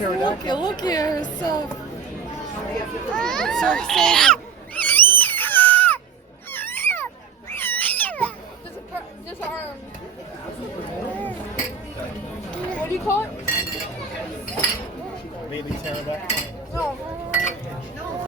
Look here, so excited. Disarm. What do you call it? Baby pterodactyl. No.